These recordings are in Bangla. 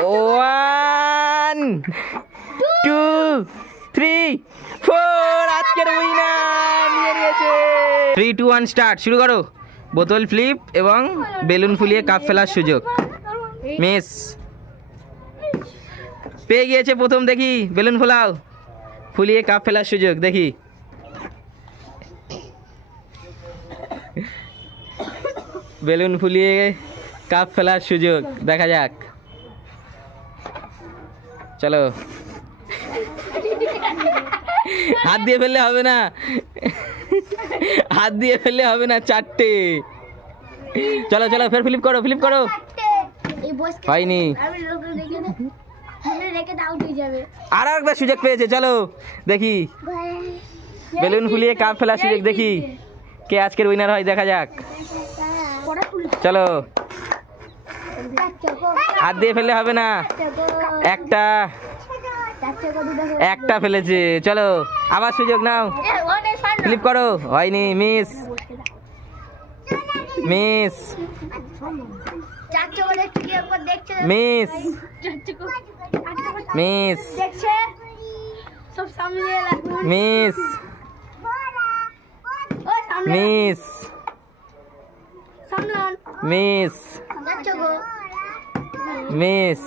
1 2 3 4 আজকের উইনার নিয়ে নিয়েছে। 3 2 1 স্টার্ট, শুরু করো। বোতল ফ্লিপ এবং বেলুন ফুলিয়ে কাপ ফেলার সুযোগ। মিস পেয়ে গিয়েছে প্রথম, দেখি বেলুন ফোলাও, ফুলিয়ে কাপ ফেলার সুযোগ, দেখি। বেলুন ফুলিয়ে কাপ ফেলার সুযোগ, দেখা যাক। চলো, হাত দিয়ে ফেললে হবে না, হাত দিয়ে ফেললে হবে না, 4টে। চলো চলো, ফের ফ্লিপ করো, ফ্লিপ করো। হয়নি, আর একবার সুযোগ পেয়েছে। চলো দেখি, বেলুন ফুলিয়ে কাপ ফেলার সুযোগ, দেখি কে আজকের উইনার হয়, দেখা যাক। চলো, হাত দিয়ে ফেললে হবে না, একটা ফেলেছে। চলো আবার সুযোগ নাও, ফ্লিপ করো। হয়নি, miss miss miss miss miss miss miss miss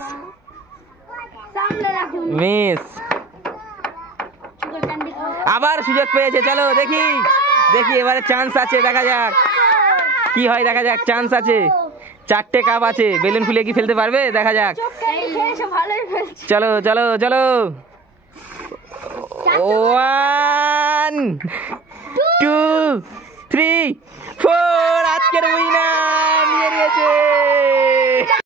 miss. আবার সুযোগ পেয়েছে। চলো দেখি, দেখি এবারে চান্স আছে, দেখা যাক কি হয়, দেখা যাক। চান্স আছে, 4টে কাপ আছে, বেলুন ফুলিয়ে কি ফেলতে পারবে, দেখা যাক। চলো চলো চলো, 1 2 3 4 আজকের উইনার নিয়ে নিয়েছে।